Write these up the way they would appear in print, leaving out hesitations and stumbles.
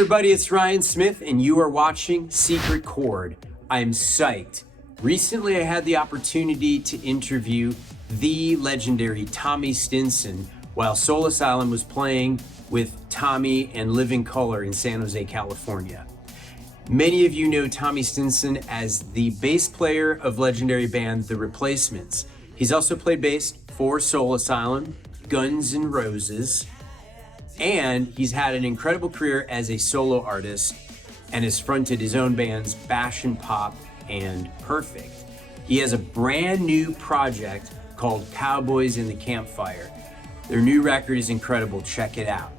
everybody, it's Ryan Smith, and you are watching Secret Chord. I'm psyched. Recently, I had the opportunity to interview the legendary Tommy Stinson while Soul Asylum was playing with Tommy and Living Color in San Jose, California. Many of you know Tommy Stinson as the bass player of legendary band The Replacements. He's also played bass for Soul Asylum, Guns N' Roses, and he's had an incredible career as a solo artist and has fronted his own bands Bash and Pop and Perfect. He has a brand new project called Cowboys In The Campfire. Their new record is incredible, check it out.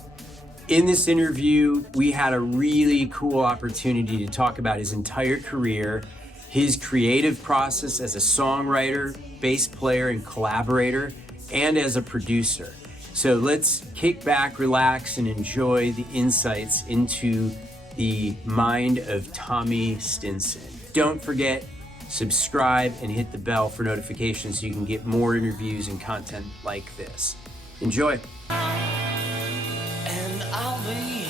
In this interview, we had a really cool opportunity to talk about his entire career, his creative process as a songwriter, bass player, and collaborator, and as a producer. So let's kick back, relax, and enjoy the insights into the mind of Tommy Stinson. Don't forget, subscribe and hit the bell for notifications so you can get more interviews and content like this. Enjoy. And I'll be you.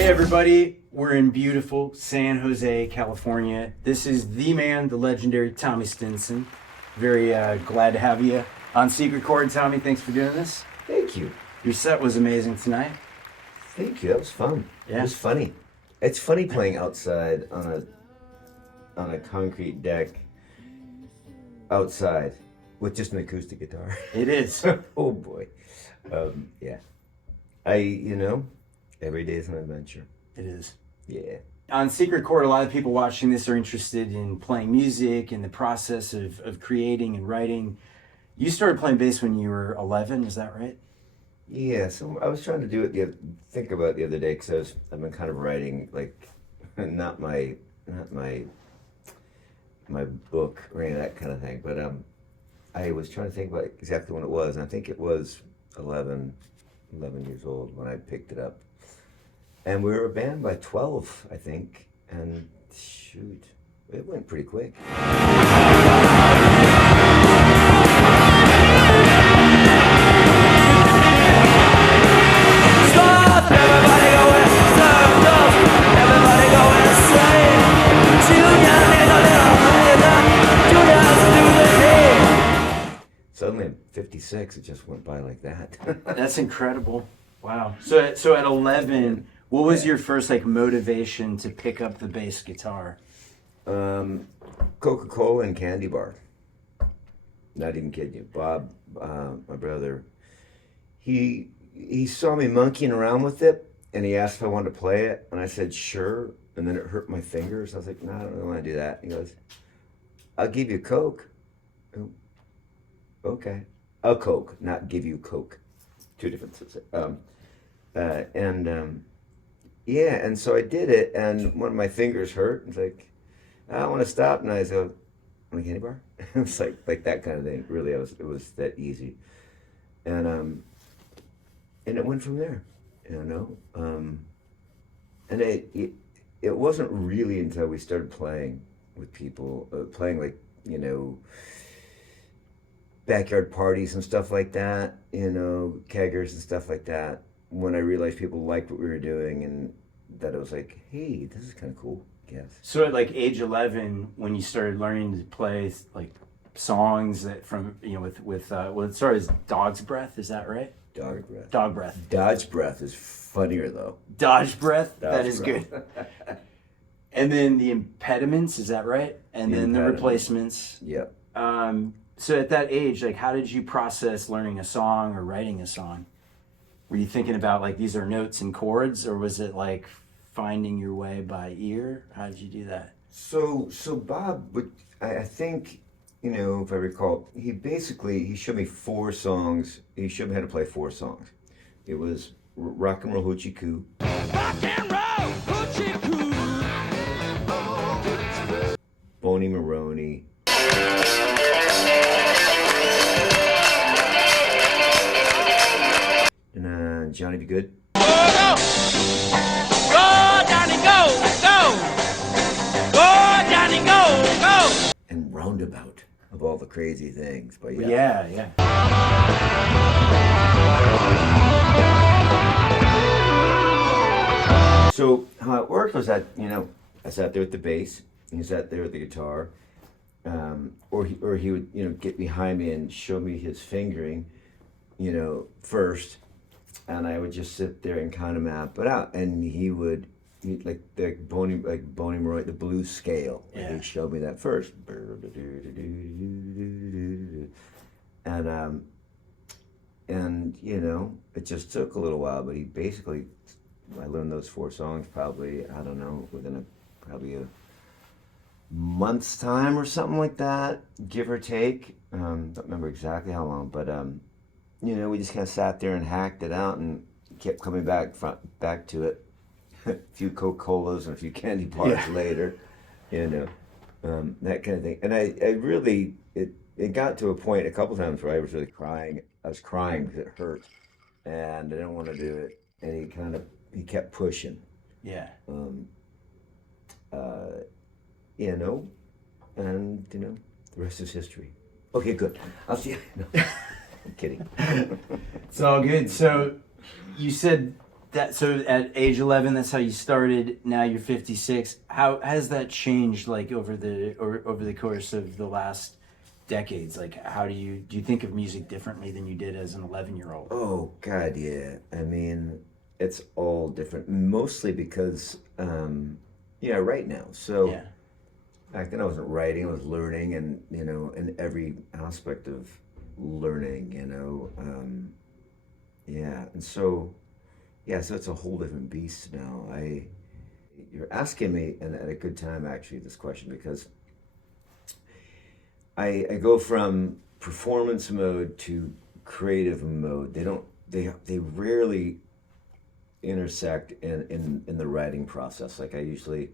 Everybody, we're in beautiful San Jose, California. This is the man, the legendary Tommy Stinson. Very glad to have you on Secret Chord, Tommy. Thanks for doing this. Thank you. Your set was amazing tonight. Thank you. That was fun. Yeah. It was funny. It's funny playing outside on a concrete deck outside with just an acoustic guitar. It is. Oh boy. Yeah. Every day is an adventure. It is. Yeah. On Secret Chord, a lot of people watching this are interested in playing music and the process of creating and writing. You started playing bass when you were 11, is that right? Yeah. So I was trying to do it. Think about it the other day because I've been kind of writing like not my book or any of that kind of thing, but I was trying to think about exactly when it was, and I think it was 11 years old when I picked it up. And we were a band by 12, I think, and shoot, it went pretty quick. Stop! Everybody go in circles. Everybody go insane. Junior, Junior's do the thing. Suddenly at 56, it just went by like that. That's incredible. Wow. So at 11, what was your first motivation to pick up the bass guitar? Coca-Cola and candy bar. Not even kidding you. Bob, my brother, he saw me monkeying around with it, and he asked if I wanted to play it, and I said sure, and then it hurt my fingers. I was like, no, I don't really want to do that. He goes, I'll give you Coke. Oh, okay. A Coke, not give you Coke. Two differences. Yeah, and so I did it, and one of my fingers hurt. It's like, I want to stop, and I go, want a candy bar? It was like that kind of thing. Really, it was that easy, and it went from there, And it wasn't really until we started playing with people, playing backyard parties and stuff like that, keggers and stuff like that, when I realized people liked what we were doing and that it was like, hey, this is kind of cool, I guess. So at age 11, when you started learning to play songs that from, with it started as Dog's Breath, is that right? Dog breath. Dog Breath. Dodge breath is funnier though. Dodge Breath? Dodge that is breath. Good. And then the Impediments, is that right? And then the Replacements. Yep. So at that age, how did you process learning a song or writing a song? Were you thinking about these are notes and chords, or was it finding your way by ear? How did you do that? So Bob, I think, if I recall, he showed me 4 songs. He showed me how to play 4 songs. It was Rock and Roll Hoochie Coo. Rock and roll, hoochie coo. Boney Maroney. good? Go, go. Go, Johnny, go, go. Go, Johnny, go, go. And Roundabout, of all the crazy things. But Yeah. So how it worked was that, I sat there with the bass, he sat there with the guitar, or he would, get behind me and show me his fingering, first, and I would just sit there and kind of map it out, and he like Boney Roy, the blues scale, and he'd show me that first, and it just took a little while, but he basically, I learned those 4 songs probably, I don't know, within probably a month's time or something like that, give or take. Don't remember exactly how long, but we just kind of sat there and hacked it out and kept coming back to it. A few Coca-Colas and a few candy bars later, that kind of thing. And I really, it got to a point a couple times where I was really crying. I was crying because it hurt, and I didn't want to do it. And he kept pushing. Yeah. And the rest is history. Okay, good. I'll see you. No, I'm kidding. It's all good. So you said that, so at age 11, that's how you started. Now you're 56. How has that changed, like over the course of the last decades? Like, how do you think of music differently than you did as an 11-year-old? Oh God, yeah. I mean, it's all different. Mostly because, right now. So back then I wasn't writing. I was learning, and in every aspect of learning. And so. Yeah, so it's a whole different beast now. You're asking me, and at a good time actually, this question, because I go from performance mode to creative mode. They rarely intersect in the writing process. Like I usually,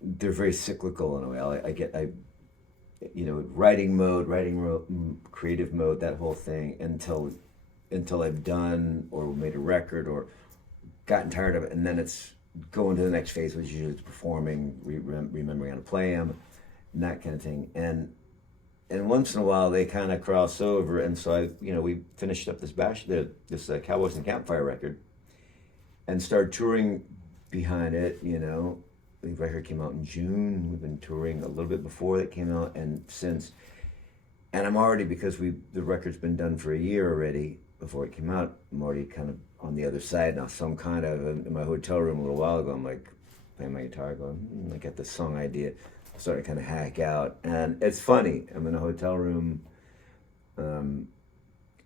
they're very cyclical in a way. Writing mode, creative mode, that whole thing until I've done or made a record or gotten tired of it, and then it's going to the next phase, which is usually performing, remembering how to play them, and that kind of thing. And once in a while they kind of cross over, and so we finished up this Cowboys In The Campfire record, and started touring behind it. The record came out in June. We've been touring a little bit before that came out, and since. And I'm already, because the record's been done for a year already. Before it came out, I'm already kind of on the other side now. So I'm kind of in my hotel room a little while ago. I'm like playing my guitar, going, I got this song idea. I started to kind of hack out, and it's funny. I'm in a hotel room,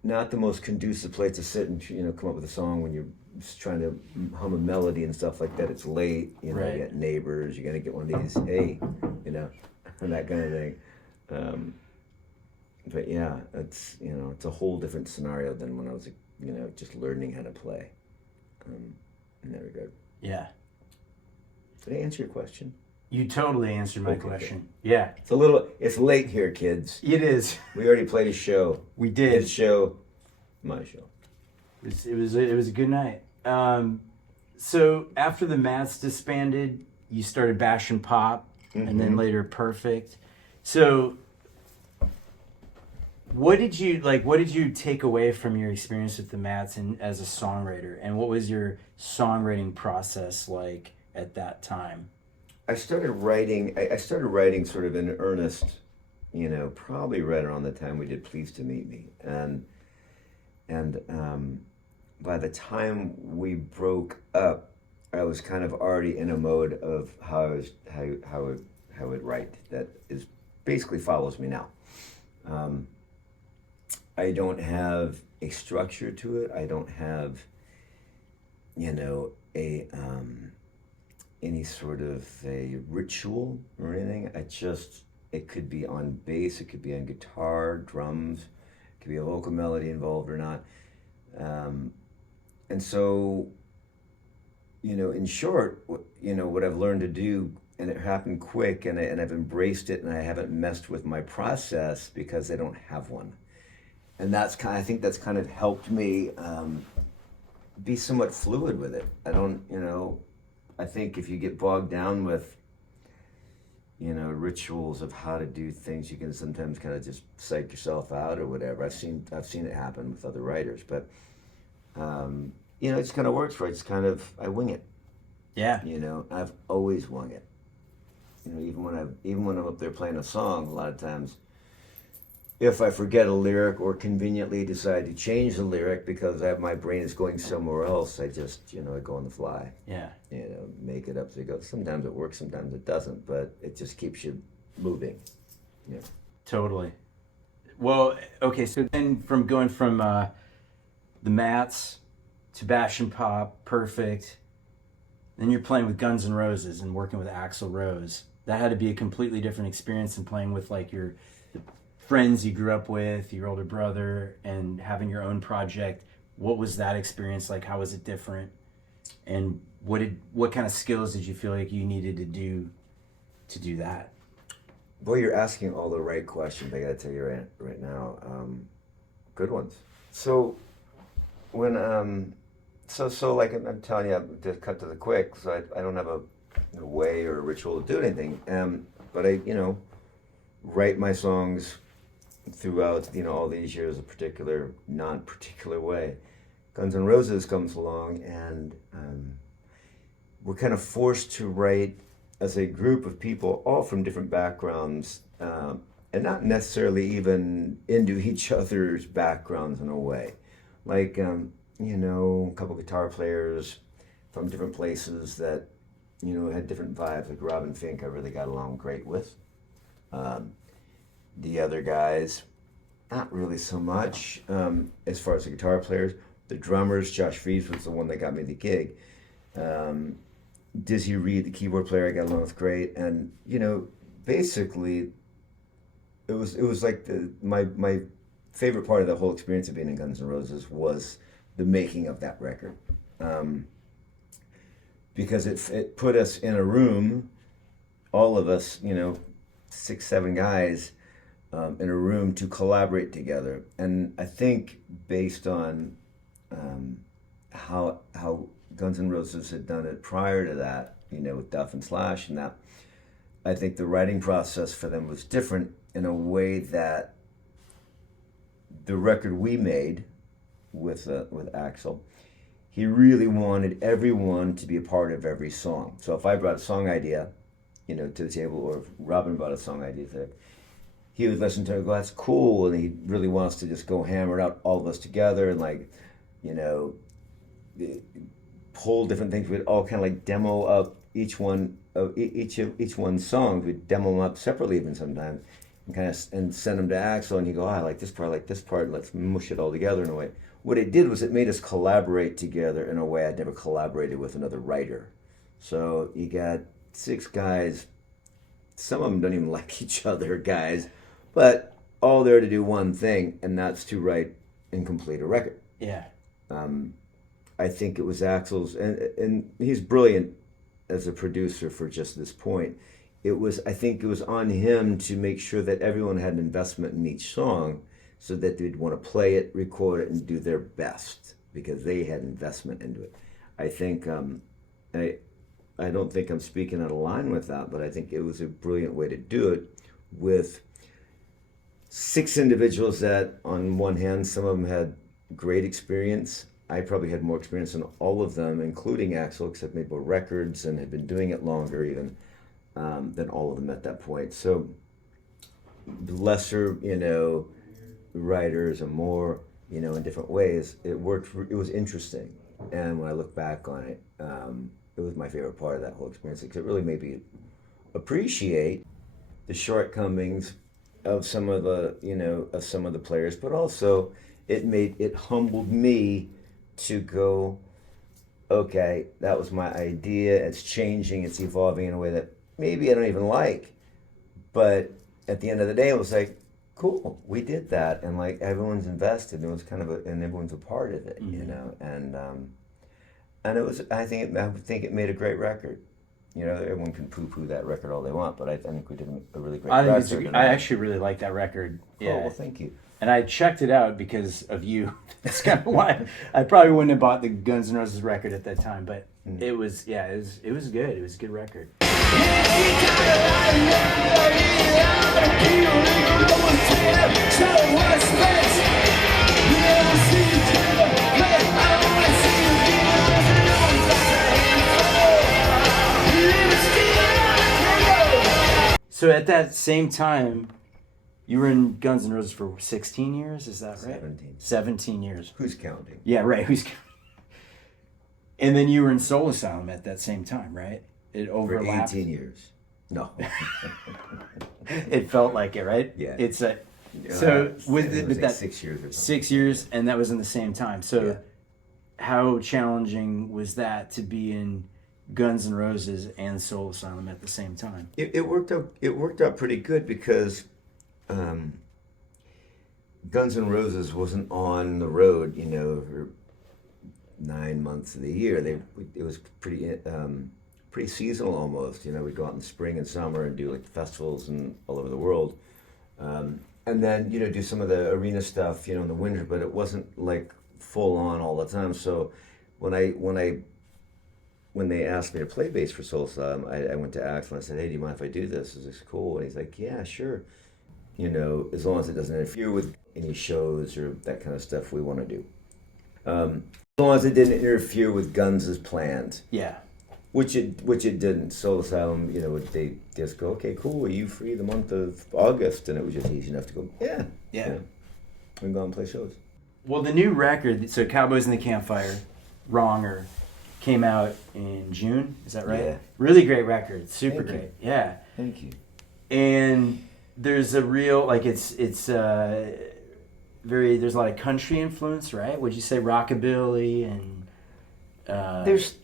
not the most conducive place to sit and come up with a song when you're just trying to hum a melody and stuff like that. It's late, Right. You got neighbors. You got to get one of these, hey, and that kind of thing. But yeah, it's it's a whole different scenario than when I was just learning how to play. In that regard. Yeah. Did I answer your question? You totally answered my Okay, question. good. Yeah. It's late here, kids. It is. We already played a show. We did. His show, my show. It was a good night. So after the Mats disbanded, you started Bash and Pop, and then later Perfect. So what did you take away from your experience with the Mats and as a songwriter, and what was your songwriting process like at that time? I started writing sort of in earnest, probably right around the time we did Pleased to Meet Me, and by the time we broke up, I was kind of already in a mode of how I would write that is basically follows me now. I don't have a structure to it. I don't have, any sort of a ritual or anything. It could be on bass, it could be on guitar, drums, it could be a vocal melody involved or not. And so, in short, what I've learned to do, and it happened quick, and I've embraced it, and I haven't messed with my process because I don't have one. I think that's kind of helped me be somewhat fluid with it. I think if you get bogged down with, rituals of how to do things, you can sometimes kind of just psych yourself out or whatever. I've seen it happen with other writers, but it just kind of works for it. It's kind of, I wing it. Yeah. I've always wung it. Even when I'm up there playing a song, a lot of times, if I forget a lyric or conveniently decide to change the lyric because my brain is going somewhere else, I just, I go on the fly. Yeah. Make it up as I go. Sometimes it works, sometimes it doesn't, but it just keeps you moving. Yeah. Totally. Well, okay, so then going from the Mats to Bash and Pop, Perfect, then you're playing with Guns N' Roses and working with Axl Rose. That had to be a completely different experience than playing with like your friends you grew up with, your older brother, and having your own project. What was that experience like? How was it different? And what kind of skills did you feel like you needed to do that? Boy, you're asking all the right questions. I gotta tell you right now, good ones. So when so like I'm telling you, to cut to the quick. So I don't have a way or a ritual to do anything. But I write my songs throughout all these years a particular non-particular way. Guns N' Roses comes along, and we're kind of forced to write as a group of people, all from different backgrounds, and not necessarily even into each other's backgrounds in a way. Like, a couple guitar players from different places that, had different vibes. Like Rob and Fink, I really got along great with. The other guys, not really so much, as far as the guitar players. The drummers, Josh Freese was the one that got me the gig. Dizzy Reed, the keyboard player, I got along with great. And, basically, it was like my favorite part of the whole experience of being in Guns N' Roses was the making of that record. Because it put us in a room, all of us, 6, 7 guys, in a room to collaborate together. And I think based on how Guns N' Roses had done it prior to that, with Duff and Slash and that, I think the writing process for them was different in a way that the record we made with Axl, he really wanted everyone to be a part of every song. So if I brought a song idea, to the table, or if Robin brought a song idea to it, he would listen to it and go, that's cool, and he really wants to just go hammer it out, all of us together, and pull different things. We'd all kind of like demo up each one's songs. We'd demo them up separately even sometimes, and send them to Axl, and he'd go, I like this part, let's mush it all together in a way. What it did was it made us collaborate together in a way I'd never collaborated with another writer. So you got 6 guys, some of them don't even like each other, guys, but all there to do one thing, and that's to write and complete a record. Yeah. I think it was Axl's, and he's brilliant as a producer for just this point. I think it was on him to make sure that everyone had an investment in each song so that they'd want to play it, record it, and do their best because they had investment into it. I think, I don't think I'm speaking out of line with that, but I think it was a brilliant way to do it with 6 individuals that, on one hand, some of them had great experience. I probably had more experience than all of them, including Axl, except made more records and had been doing it longer even than all of them at that point. So lesser, writers and more, in different ways. It worked. It was interesting. And when I look back on it, it was my favorite part of that whole experience because it really made me appreciate the shortcomings of some of the players, but also it humbled me to go, okay, that was my idea. It's changing. It's evolving in a way that maybe I don't even like, but at the end of the day, it was like, cool, we did that, and like everyone's invested, and it was kind of and everyone's a part of it, and it was. I think it made a great record. Everyone can poo-poo that record all they want, but I think we did a really great record. I actually really like that record. Yeah. Oh, well, thank you. And I checked it out because of you. That's kind of why I probably wouldn't have bought the Guns N' Roses record at that time, but it was good. It was a good record. So at that same time, you were in Guns N' Roses for 16 years, is that right? 17. 17 years. Who's counting? Yeah, right. Who's counting? And then you were in Soul Asylum at that same time, right? It overlapped. For 18 years. No. It felt like it, right? Yeah. It's a so with it was with like that 6 years or something. 6 years, and that was in the same time. So, Yeah. how challenging was that to be in Guns N' Roses and Soul Asylum at the same time? It worked out. It worked out pretty good because Guns N' Roses wasn't on the road, for 9 months of the year. It was pretty seasonal almost. We'd go out in the spring and summer and do like festivals and all over the world, and then do some of the arena stuff, in the winter. But it wasn't like full on all the time. So when they asked me to play bass for Soul Asylum, I went to Axel and I said, "Hey, do you mind if I do this? Is this cool?" And he's like, "Yeah, sure. As long as it doesn't interfere with any shows or that kind of stuff we want to do. As long as it didn't interfere with Guns' plans." Yeah. Which it didn't. Soul Asylum, they just go, "Okay, cool. Are you free the month of August?" And it was just easy enough to go, "Yeah, Yeah. We can go out and play shows." Well, the new record, so Cowboys in the Campfire, Wronger, came out in June. Is that right? Yeah. Really great record. Super Thank you. great. Yeah. Thank you. And there's a real it's there's a lot of country influence, right? Would you say rockabilly and There's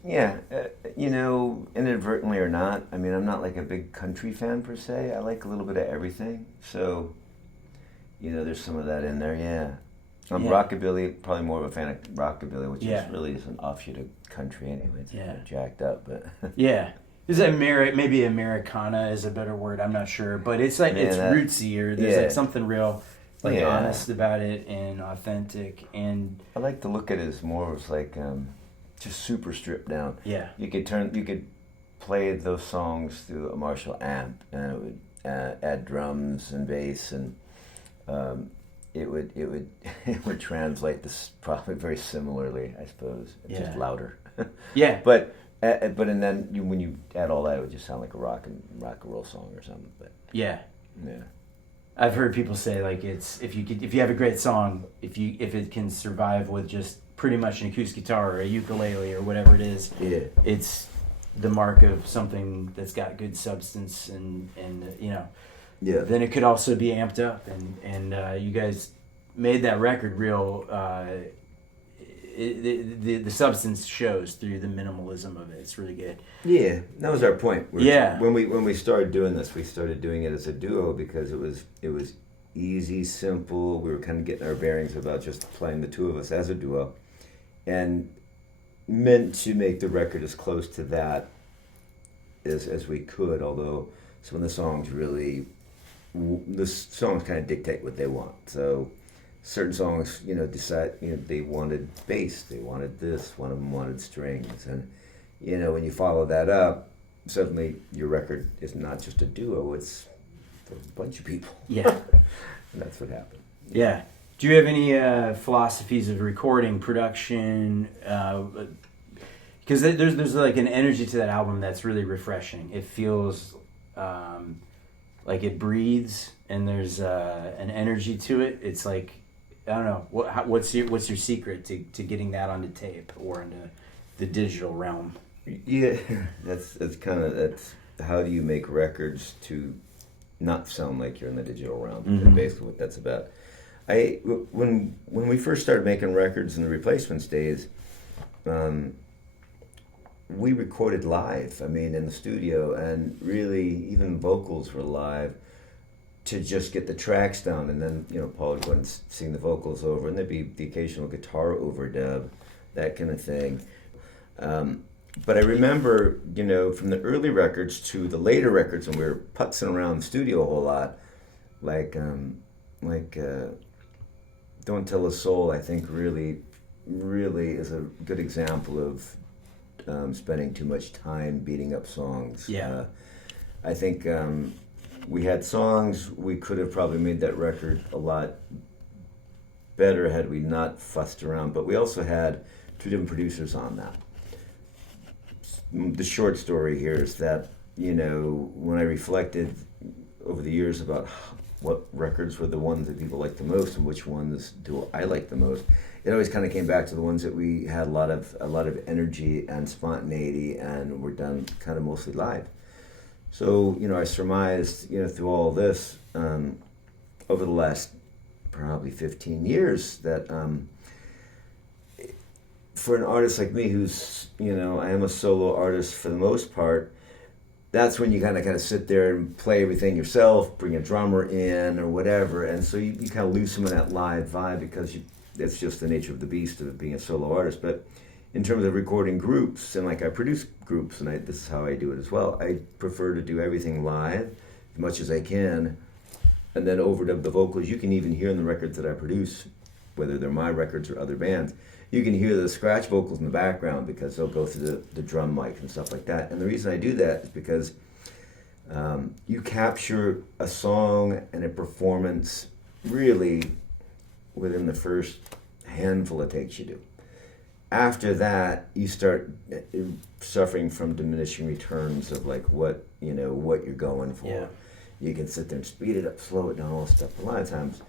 inadvertently or not. I mean, I'm not like a big country fan per se. I like a little bit of everything. So, there's some of that in there. Yeah. Rockabilly, probably more of a fan of rockabilly, which is really just an offshoot of country anyway. It's kind of jacked up, but yeah. Is that maybe Americana is a better word? I'm not sure, but it's like it's rootsy, or there's like something real, honest about it and authentic. And I like to look at it as more as like just super stripped down. Yeah, you could play those songs through a Marshall amp, and it would add drums and bass, and it would translate this probably very similarly, I suppose. It's just louder. Yeah, but and then when you add all that, it would just sound like a rock and roll song or something. But yeah. I've heard people say like it's if you have a great song, if it can survive with just pretty much an acoustic guitar or a ukulele or whatever it is, it's the mark of something that's got good substance and then it could also be amped up, and you guys made that record real. The substance shows through the minimalism of it. It's really good. Yeah, that was our point. When we started doing this, we started doing it as a duo because it was easy, simple. We were kind of getting our bearings about just playing the two of us as a duo, and meant to make the record as close to that as we could. Although some of the songs kind of dictate what they want. So certain songs, decide, they wanted bass, they wanted this, one of them wanted strings, and when you follow that up, suddenly your record is not just a duo; it's a bunch of people. Yeah, and that's what happened. Yeah. Do you have any philosophies of recording, production? Because there's like an energy to that album that's really refreshing. It feels like it breathes, and there's an energy to it. It's like, I don't know, what's your secret to getting that onto tape or into the digital realm? Yeah, that's how do you make records to not sound like you're in the digital realm? Mm-hmm. That's basically what that's about. When we first started making records in the Replacements days, we recorded live. I mean, in the studio, and really even vocals were live to just get the tracks down, and then Paul would go and sing the vocals over, and there'd be the occasional guitar overdub, that kind of thing. But I remember, from the early records to the later records, when we were putzing around the studio a whole lot, like Don't Tell a Soul, I think, really is a good example of spending too much time beating up songs. Yeah. I think we had songs, we could have probably made that record a lot better had we not fussed around, but we also had two different producers on that. The short story here is that, when I reflected over the years about what records were the ones that people liked the most and which ones do I like the most, it always kind of came back to the ones that we had a lot of energy and spontaneity and were done kind of mostly live. So, I surmised, through all this, over the last probably 15 years that for an artist like me who's, I am a solo artist for the most part, that's when you kind of sit there and play everything yourself, bring a drummer in or whatever, and so you kind of lose some of that live vibe because that's just the nature of the beast of being a solo artist. But in terms of recording groups, and like I produce groups, and this is how I do it as well, I prefer to do everything live as much as I can, and then overdub the vocals. You can even hear in the records that I produce, whether they're my records or other bands, you can hear the scratch vocals in the background because they'll go through the drum mic and stuff like that. And the reason I do that is because you capture a song and a performance really within the first handful of takes you do. After that, you start suffering from diminishing returns of like what you're going for. Yeah. You can sit there and speed it up, slow it down, all this stuff. A lot of times,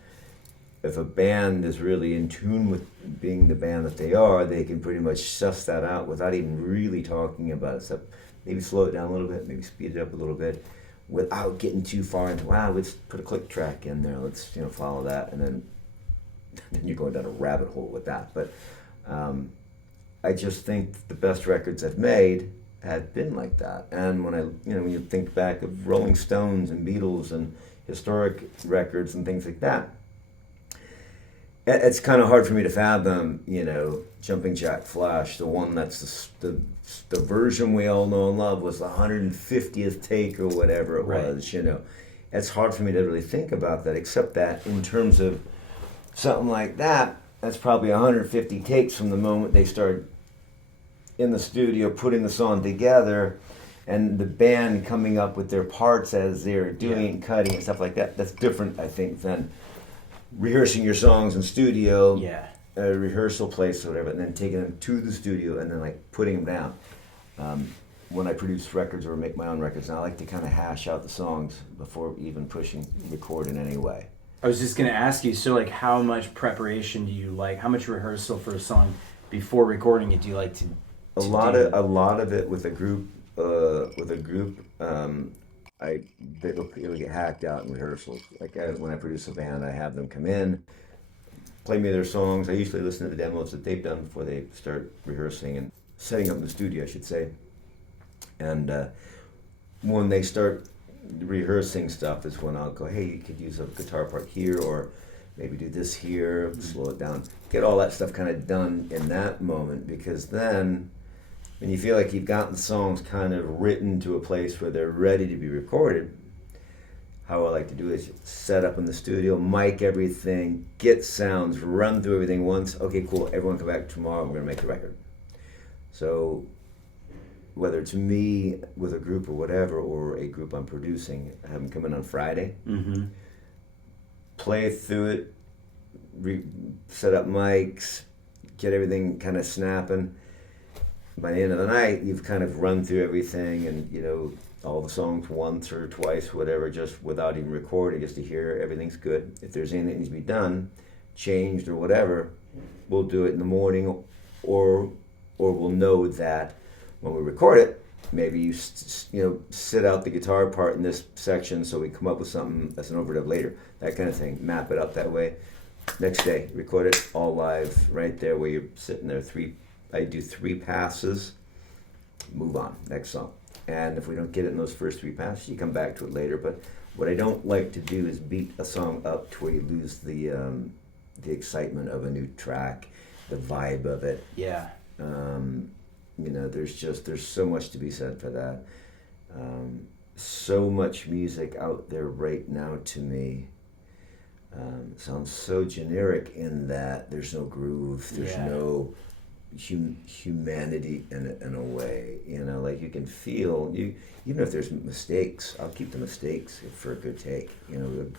if a band is really in tune with being the band that they are, they can pretty much suss that out without even really talking about it. So maybe slow it down a little bit, maybe speed it up a little bit, without getting too far into, let's put a click track in there, let's follow that, and then you're going down a rabbit hole with that. But I just think the best records I've made have been like that. And when when you think back of Rolling Stones and Beatles and historic records and things like that, it's kind of hard for me to fathom, Jumping Jack Flash, the one that's the version we all know and love was the 150th take or whatever it was, It's hard for me to really think about that, except that in terms of something like that, that's probably 150 takes from the moment they start in the studio putting the song together and the band coming up with their parts as they're doing cutting and stuff like that. That's different, I think, than rehearsing your songs in studio, a rehearsal place or whatever, and then taking them to the studio and then putting them down. When I produce records or make my own records, I like to kind of hash out the songs before even pushing record in any way. I was just going to ask you, so how much preparation do you like? How much rehearsal for a song before recording it do you like to a lot of it with a group. It'll get hacked out in rehearsals. When I produce a band, I have them come in, play me their songs. I usually listen to the demos that they've done before they start rehearsing and setting up in the studio, I should say. And when they start rehearsing stuff is when I'll go, hey, you could use a guitar part here, or maybe do this here, slow it down. Get all that stuff kind of done in that moment, because then when you feel like you've gotten songs kind of written to a place where they're ready to be recorded, how I like to do is set up in the studio, mic everything, get sounds, run through everything once. Okay, cool, everyone come back tomorrow, we're going to make the record. So whether it's me with a group or whatever, or a group I'm producing, have them come in on Friday, play through it, set up mics, get everything kind of snapping. By the end of the night, you've kind of run through everything and, all the songs once or twice, whatever, just without even recording, just to hear everything's good. If there's anything that needs to be done, changed or whatever, we'll do it in the morning, or we'll know that when we record it, maybe you sit out the guitar part in this section so we come up with something that's an overdub later, that kind of thing. Map it up that way. Next day, record it all live right there where you're sitting there. I do 3 passes, move on, next song. And if we don't get it in those first 3 passes, you come back to it later. But what I don't like to do is beat a song up to where you lose the excitement of a new track, the vibe of it. Yeah. There's so much to be said for that. So much music out there right now to me. sounds so generic in that there's no groove, there's no humanity in a way, like you can feel you, even if there's mistakes. I'll keep the mistakes for a good take. You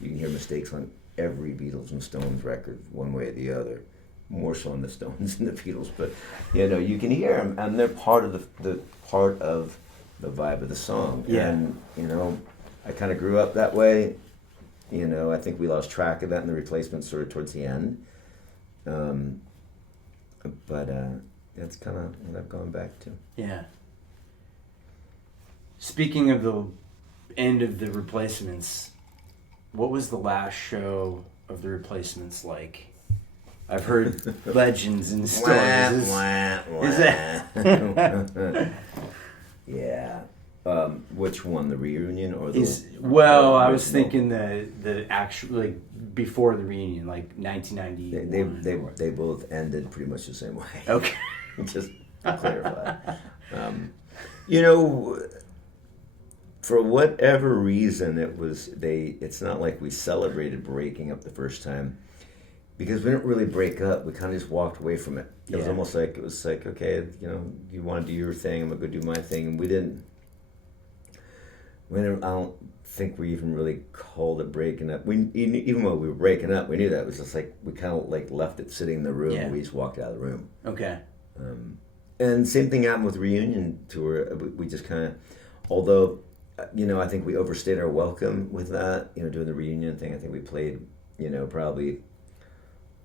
can hear mistakes on every Beatles and Stones record, one way or the other. More so on the Stones than the Beatles, but you can hear them, and they're part of the vibe of the song. Yeah. And I kind of grew up that way. I think we lost track of that in the Replacements sort of towards the end. But that's kind of what I've gone back to. Yeah. Speaking of the end of the Replacements, what was the last show of the Replacements like? I've heard legends and stories. Is that? Yeah. Which one, the reunion or the? I was thinking the actual, like, before the reunion, like 1991. They both ended pretty much the same way. Okay. Just to clarify. For whatever reason, it's not like we celebrated breaking up the first time, because we didn't really break up. We kind of just walked away from it. It was almost like, okay, you want to do your thing, I'm going to go do my thing. And we didn't, I don't think we even really called it breaking up. Even when we were breaking up, we knew that. It was just like, we kind of like left it sitting in the room, and we just walked out of the room. Okay. And same thing happened with reunion tour. We just kind of, although, I think we overstayed our welcome with that, doing the reunion thing. I think we played, probably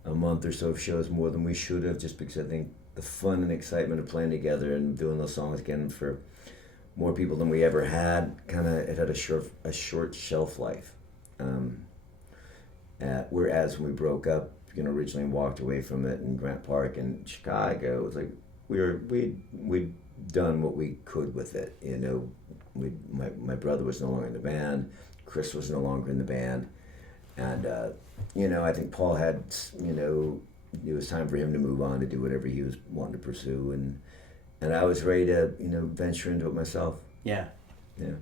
a month or so of shows more than we should have, just because I think the fun and excitement of playing together and doing those songs again for more people than we ever had, it had a short shelf life. Whereas when we broke up, originally and walked away from it in Grant Park in Chicago, it was like we'd done what we could with it. My brother was no longer in the band, Chris was no longer in the band, and I think Paul had, it was time for him to move on to do whatever he was wanting to pursue, and I was ready to, venture into it myself. Yeah. Yeah.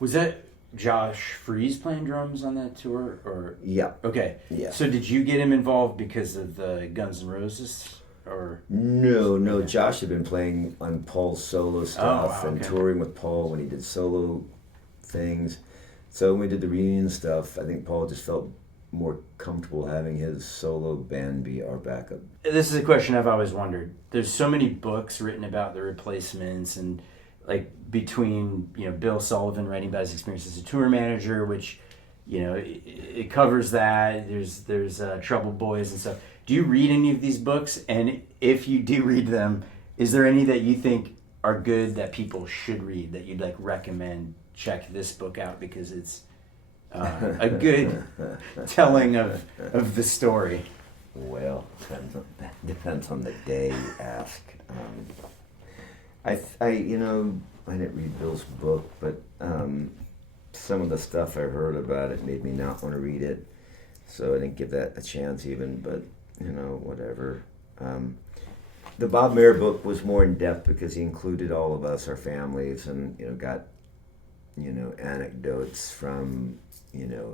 Was that Josh Freese playing drums on that tour, or? Yeah. Okay. Yeah. So did you get him involved because of the Guns N' Roses, or? No. Yeah. Josh had been playing on Paul's solo stuff and touring with Paul when he did solo things. So when we did the reunion stuff, I think Paul just felt more comfortable having his solo band be our backup. This is a question I've always wondered. There's so many books written about the Replacements, and like between Bill Sullivan writing about his experience as a tour manager, which it covers that. There's Trouble Boys and stuff. Do you read any of these books? And if you do read them, is there any that you think are good that people should read, that you'd like recommend? Check this book out because it's a good telling of the story. Well, depends on the day you ask. I didn't read Bill's book, but some of the stuff I heard about it made me not want to read it, so I didn't give that a chance even. But whatever. The Bob Mayer book was more in depth because he included all of us, our families, and got anecdotes from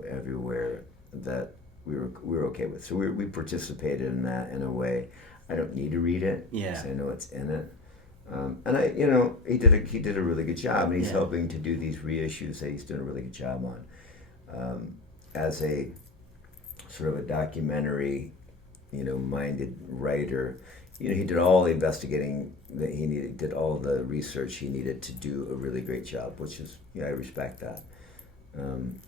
everywhere that we were okay with. So we participated in that in a way. I don't need to read it. Yeah. Because I know it's in it. And he did a really good job, and he's helping to do these reissues that he's doing a really good job on. As a sort of a documentary, minded writer, he did all the investigating that he needed, did all the research he needed to do a really great job, which is, I respect that. And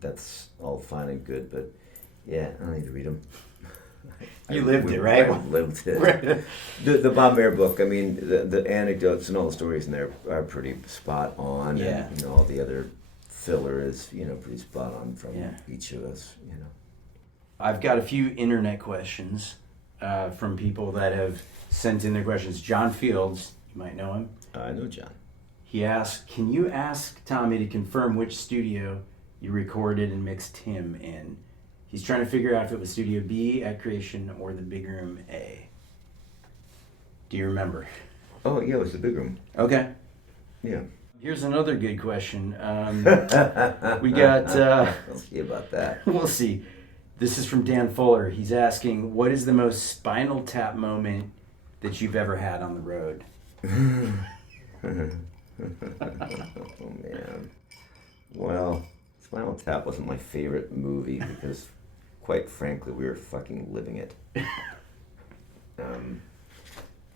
that's all fine and good, but I don't need to read them. You lived it, right? I lived it. Right. The Bob Mayer book, I mean, the anecdotes and all the stories in there are pretty spot on. Yeah. And, all the other filler is, pretty spot on from each of us, I've got a few internet questions from people that have sent in their questions. John Fields, you might know him. I know John. He asked, can you ask Tommy to confirm which studio you recorded and mixed him in? He's trying to figure out if it was Studio B at Creation or the Big Room A. Do you remember? Oh, yeah, it was the Big Room. Okay. Yeah. Here's another good question. We got... We'll see about that. We'll see. This is from Dan Fuller. He's asking, what is the most Spinal Tap moment that you've ever had on the road? Oh, man. Well, Spinal Tap wasn't my favorite movie because, quite frankly, we were fucking living it.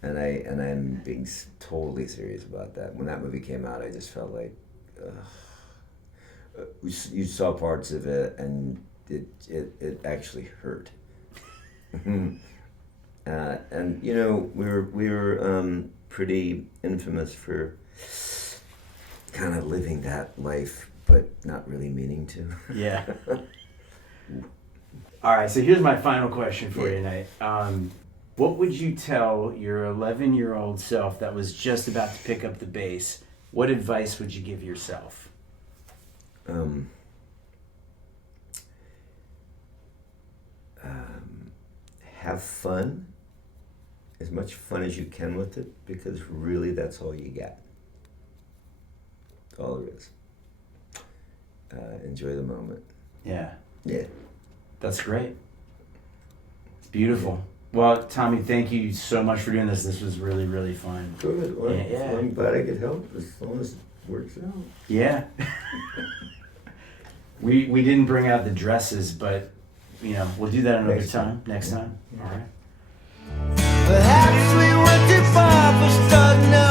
And I'm being totally serious about that. When that movie came out, I just felt like you saw parts of it, and it actually hurt. And you know, we were pretty infamous for kind of living that life, but not really meaning to. Yeah. All right, so here's my final question for you tonight. What would you tell your 11-year-old self that was just about to pick up the bass? What advice would you give yourself? Have fun, as much fun as you can with it, because really that's all you got. That's all there is. Enjoy the moment. Yeah. Yeah. That's great. It's beautiful. Well, Tommy, thank you so much for doing this. This was really, really fun. Good. Well, Yeah. I'm glad I could help as long as it works out. Yeah. we didn't bring out the dresses, but you know, we'll do that another Next time. Next time. Yeah. All right. Perhaps we went too far for starting up.